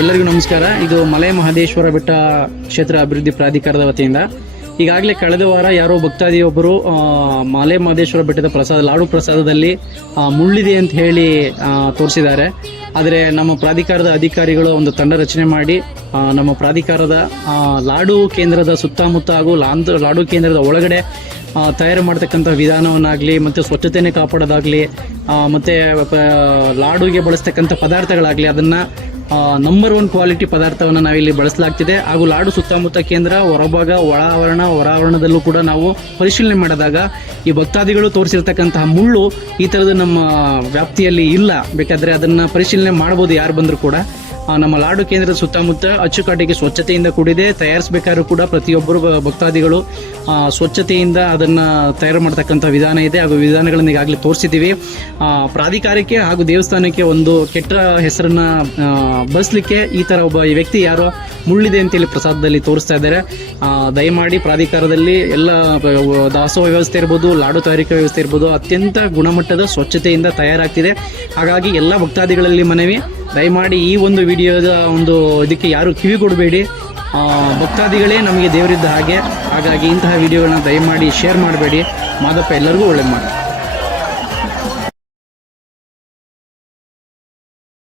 ಎಲ್ಲರಿಗೂ ನಮಸ್ಕಾರ. ಇದು ಮಲೆ ಮಹದೇಶ್ವರ ಬೆಟ್ಟ ಕ್ಷೇತ್ರ ಅಭಿವೃದ್ಧಿ ಪ್ರಾಧಿಕಾರದ ವತಿಯಿಂದ ಈಗಾಗಲೇ ಕಳೆದ ವಾರ ಯಾರೋ ಭಕ್ತಾದಿಯೊಬ್ಬರು ಮಲೆ ಮಹದೇಶ್ವರ ಬೆಟ್ಟದ ಲಾಡು ಪ್ರಸಾದದಲ್ಲಿ ಮುಳ್ಳಿದೆ ಅಂತ ಹೇಳಿ ತೋರಿಸಿದ್ದಾರೆ. ಆದರೆ ನಮ್ಮ ಪ್ರಾಧಿಕಾರದ ಅಧಿಕಾರಿಗಳು ಒಂದು ತಂಡ ರಚನೆ ಮಾಡಿ ನಮ್ಮ ಪ್ರಾಧಿಕಾರದ ಲಾಡು ಕೇಂದ್ರದ ಸುತ್ತಮುತ್ತ ಹಾಗೂ ಲಾಡು ಕೇಂದ್ರದ ಒಳಗಡೆ ತಯಾರು ಮಾಡ್ತಕ್ಕಂಥ ವಿಧಾನವನ್ನಾಗಲಿ ಮತ್ತು ಸ್ವಚ್ಛತೆಯನ್ನು ಕಾಪಾಡೋದಾಗಲಿ ಮತ್ತು ಲಾಡುಗೆ ಬಳಸ್ತಕ್ಕಂಥ ಪದಾರ್ಥಗಳಾಗಲಿ ಅದನ್ನು ನಂಬರ್ 1 ಕ್ವಾಲಿಟಿ ಪದಾರ್ಥವನ್ನು ನಾವಿಲ್ಲಿ ಬಳಸಲಾಗ್ತಿದೆ. ಹಾಗೂ ಲಾಡು ಸುತ್ತಮುತ್ತ ಕೇಂದ್ರ ಹೊರಭಾಗ ಹೊರಾವರಣದಲ್ಲೂ ಕೂಡ ನಾವು ಪರಿಶೀಲನೆ ಮಾಡಿದಾಗ ಈ ಭಕ್ತಾದಿಗಳು ತೋರಿಸಿರ್ತಕ್ಕಂತಹ ಮುಳ್ಳು ಈ ಥರದ್ದು ನಮ್ಮ ವ್ಯಾಪ್ತಿಯಲ್ಲಿ ಇಲ್ಲ. ಬೇಕಾದರೆ ಅದನ್ನು ಪರಿಶೀಲನೆ ಮಾಡ್ಬೋದು ಯಾರು ಬಂದರೂ ಕೂಡ. ನಮ್ಮ ಲಾಡು ಕೇಂದ್ರದ ಸುತ್ತಮುತ್ತ ಅಚ್ಚುಕಟ್ಟಿಗೆ ಸ್ವಚ್ಛತೆಯಿಂದ ಕೂಡಿದೆ. ತಯಾರಿಸಬೇಕಾದ್ರೂ ಕೂಡ ಪ್ರತಿಯೊಬ್ಬರು ಭಕ್ತಾದಿಗಳು ಸ್ವಚ್ಛತೆಯಿಂದ ಅದನ್ನು ತಯಾರು ಮಾಡ್ತಕ್ಕಂಥ ವಿಧಾನ ಇದೆ. ಹಾಗೂ ವಿಧಾನಗಳನ್ನು ಈಗಾಗಲೇ ತೋರಿಸಿದ್ದೀವಿ. ಪ್ರಾಧಿಕಾರಕ್ಕೆ ಹಾಗೂ ದೇವಸ್ಥಾನಕ್ಕೆ ಒಂದು ಕೆಟ್ಟ ಹೆಸರನ್ನು ಬಯಸಲಿಕ್ಕೆ ಈ ಥರ ಒಬ್ಬ ವ್ಯಕ್ತಿ ಯಾರೋ ಮುಳ್ಳಿದೆ ಅಂತೇಳಿ ಪ್ರಸಾದದಲ್ಲಿ ತೋರಿಸ್ತಾ ಇದ್ದಾರೆ. ದಯಮಾಡಿ ಪ್ರಾಧಿಕಾರದಲ್ಲಿ ಎಲ್ಲ ದಾಸೋಹ ವ್ಯವಸ್ಥೆ ಇರ್ಬೋದು, ಲಾಡು ತಯಾರಿಕಾ ವ್ಯವಸ್ಥೆ ಇರ್ಬೋದು, ಅತ್ಯಂತ ಗುಣಮಟ್ಟದ ಸ್ವಚ್ಛತೆಯಿಂದ ತಯಾರಾಗ್ತಿದೆ. ಹಾಗಾಗಿ ಎಲ್ಲ ಭಕ್ತಾದಿಗಳಲ್ಲಿ ಮನವಿ, ದಯಮಾಡಿ ಈ ಒಂದು ವಿಡಿಯೋದ ಇದಕ್ಕೆ ಯಾರು ಕಿವಿ ಕೊಡಬೇಡಿ. ಭಕ್ತಾದಿಗಳೇ ನಮಗೆ ದೇವರಿದ್ದ ಹಾಗೆ. ಹಾಗಾಗಿ ಇಂತಹ ವಿಡಿಯೋಗಳನ್ನ ದಯಮಾಡಿ ಶೇರ್ ಮಾಡಬೇಡಿ. ಮಾದಪ್ಪ ಎಲ್ಲರಿಗೂ ಒಳ್ಳೇದು ಮಾಡಿ.